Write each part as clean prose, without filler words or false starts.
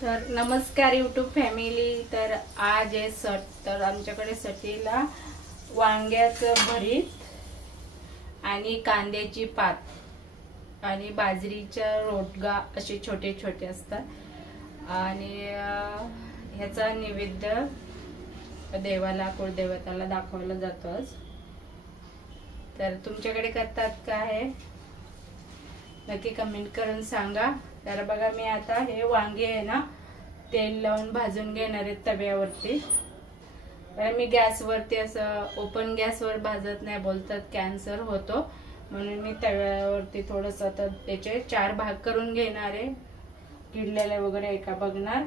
तर नमस्कार YouTube family. तर आज आहे सट, तर आमच्याकडे सटीला वांग्याचं भरीत आणि कांद्याची पात आणि बाजरीच्या रोटगा असे छोटे छोटे असतात आणि ह्याचा नैवेद्य देवाला कुलदेवताला दाखवला जातो आज। तर तुमच्याकडे करतात का हे नक्की कमेंट करून सांगा। तर बघा मी आता हे वांगे आहे ना तेल लावून भाजून घेणार आहे तव्यावरती। तर मी गॅसवरती असं ओपन गॅसवर भाजत नाही, बोलतात कॅन्सर होतो, म्हणून मी तव्यावरती थोडस आता त्याचे 4 भाग करून घेणार आहे। किडलेले वगैरे एका बघणार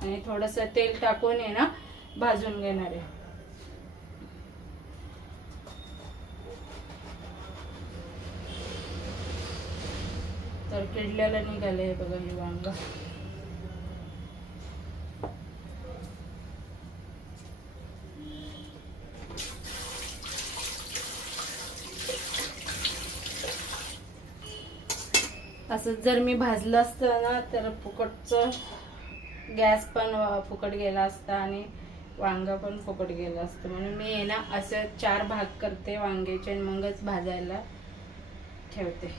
आणि थोडस तेल टाकून आहे ना भाजून घेणार आहे। तर किडलेलं निघाले बघा हे वांग। असं जर मी भाजलं असतं ना तर फुकटचं गॅस पण फुकट गेला असता आणि वांग पण फुकट गेलं असतं, म्हणून मी आहे ना असं 4 भाग करते वांग्याचे आणि मगच भाजायला ठेवते।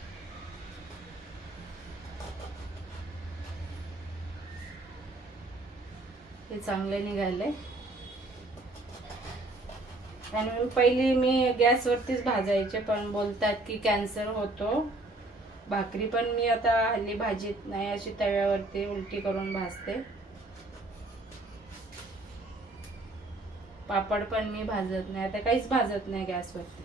हे चांगले निघाले आणि पहिली मी गॅसवरतीच भाजायचे, पण बोलतात की कॅन्सर होतो। भाकरी पण मी आता हल्ली भाजीत नाही, अशी तव्यावरती उलटी करून भाजते। पापड पण मी भाजत नाही, आता काहीच भाजत नाही गॅसवरती।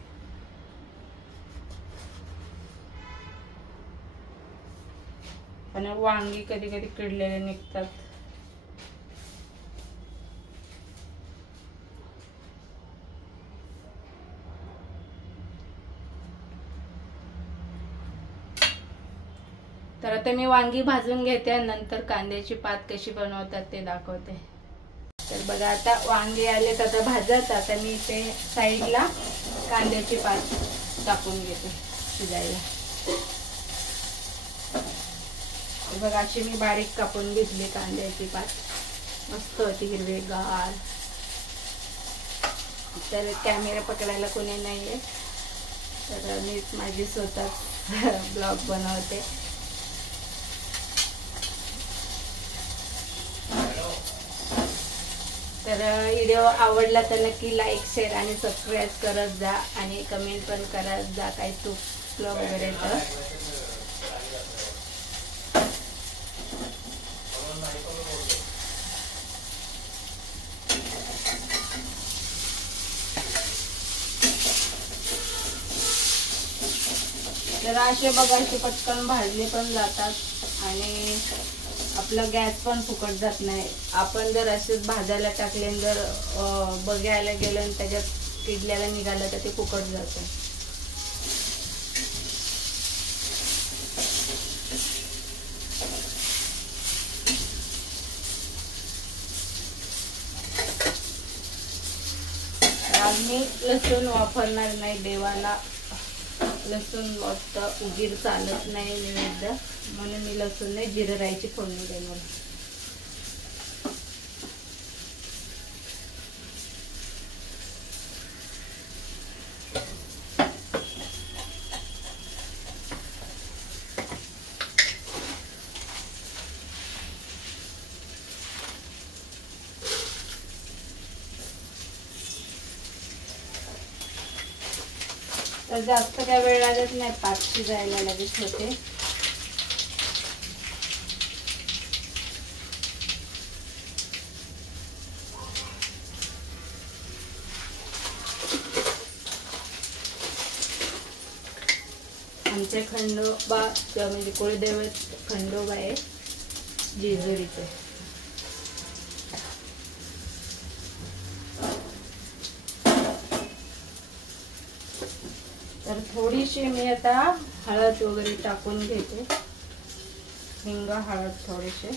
आणि वांगी कधी कधी किडलेले निघतात। तर आता मी वांगी भाजून घेते आणि नंतर कांद्याची पात कशी बनवतात ते दाखवते। तर बघा आता वांगे आलेत आता भाजत, आता मी ते साईडला कांद्याची पात टाकून घेते शिजायला। बघा अशी मी बारीक कापून घेतली कांद्याची पात, मस्त होती हिरवेगार। तर कॅमेरा पकडायला कोणी नाहीये, तर मीच माझी स्वतः ब्लॉग बनवते। तर व्हिडिओ आवडला तर नक्की लाईक शेअर आणि सबस्क्राईब करत जा आणि कमेंट पण करत जा काही चुकलं वगैरे तर। तर असे बघा असे पटकन भाजले पण जातात आणि आपला गॅस पण फुकट जात नाही। आपण जर असेच भाजायला टाकले जर बघायला गेलं आणि त्याच्यात किडल्याला निघालं तर ते फुकट जातं। आज मी लसूण वापरणार नाही, देवाला लसूण वाटतं उगीर चालत नाही नैवेद्य, म्हणून मी लसूण नाही जिरं राईची फोडणी देणार। तर जास्त काय वेळ लागत नाही, पात शिजायला लगेच होते। आमचे खंडोबा म्हणजे कुलदैवत खंडोबा आहे जेजुरीचे। तर थोडीशी मी आता हळद वगैरे टाकून घेते, हिंग हळद थोडेसे।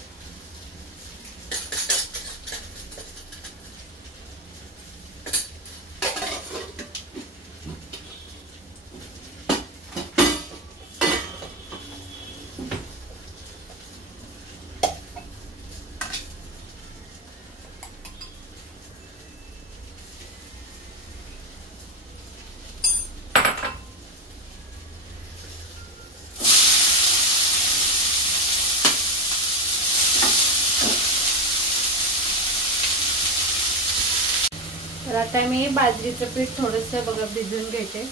तर आता मी बाजरीचं पीठ थोडंसं बघा भिजून घेते.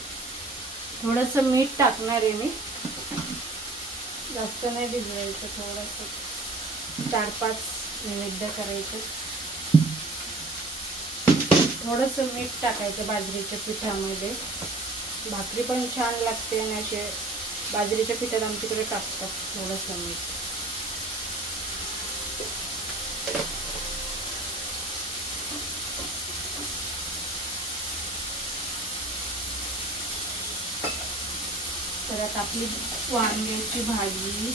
थोडंसं मीठ टाकणार आहे मी, जास्त नाही भिजवायचं, थोडंसं 4-5 नैवेद्य करायचं. थोडंसं मीठ टाकायचं बाजरीच्या पिठामध्ये, भाकरी पण छान लागते. आणि असे बाजरीच्या पिठात आमच्याकडे टाकतात थोडंसं मीठ. परत आपली वांग्याची भाजी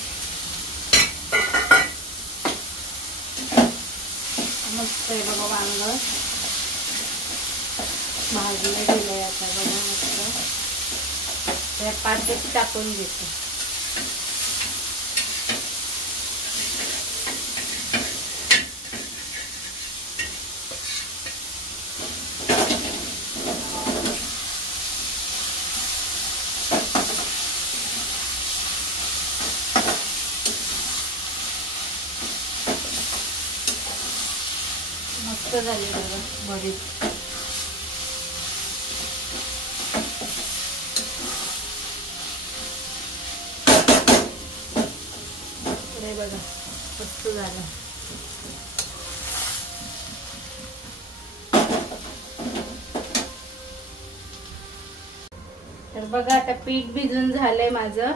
मस्त आहे बघा. वांग भाजलं गेलंय आता बघा मस्त. त्या पातेल्यात टाकून घेते. मस्त झाली बघा भरीत. हे बघा मस्त झालं. तर बघा आता पीठ भिजून झालंय माझं,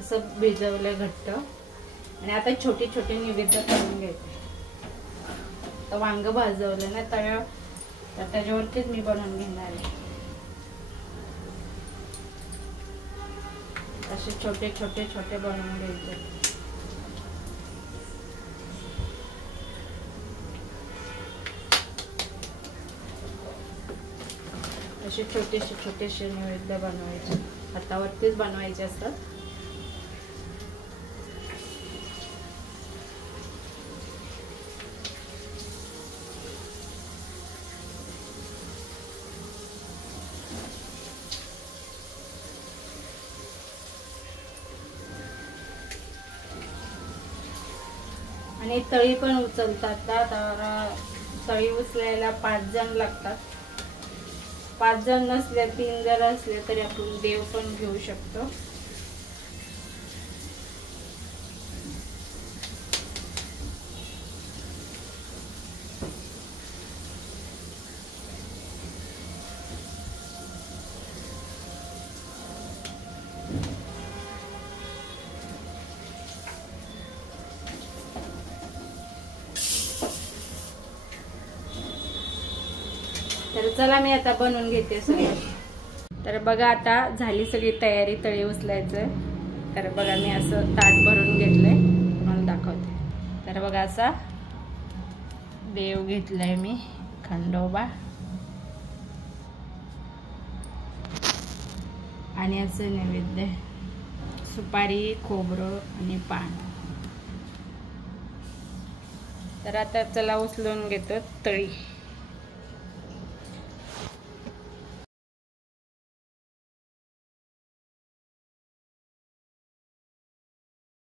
असं भिजवलंय घट्ट. आणि आता छोटे छोटे नैवेद्य करून घ्यायचे. तर वांग भाजवलं ना तव्यावर, तर त्याच्यावरतीच मी बनवून घेणार आहे. असे छोटे छोटे छोटे बनवून घ्यायचे. असे छोटेसे छोटेसे नैवेद्य बनवायचे, हातावरतीच बनवायचे असतात. आणि तळी पण उचलतात ना, तर तळी उचलायला 5 जण लागतात. 5 जण नसले, 3 जण असले तरी आपण देव पण घेऊ शकतो. तर चला मी आता बनवून घेते सगळं. तर बघा आता झाली सगळी तयारी तळी उचलायचं. तर बघा मी असं ताट भरून घेतलंय, तुम्हाला दाखवते. तर बघा असा देव घेतलाय मी, खंडोबा. आणि असं नैवेद्य, सुपारी, खोबरं आणि पान. तर आता चला उचलून घेतो तळी.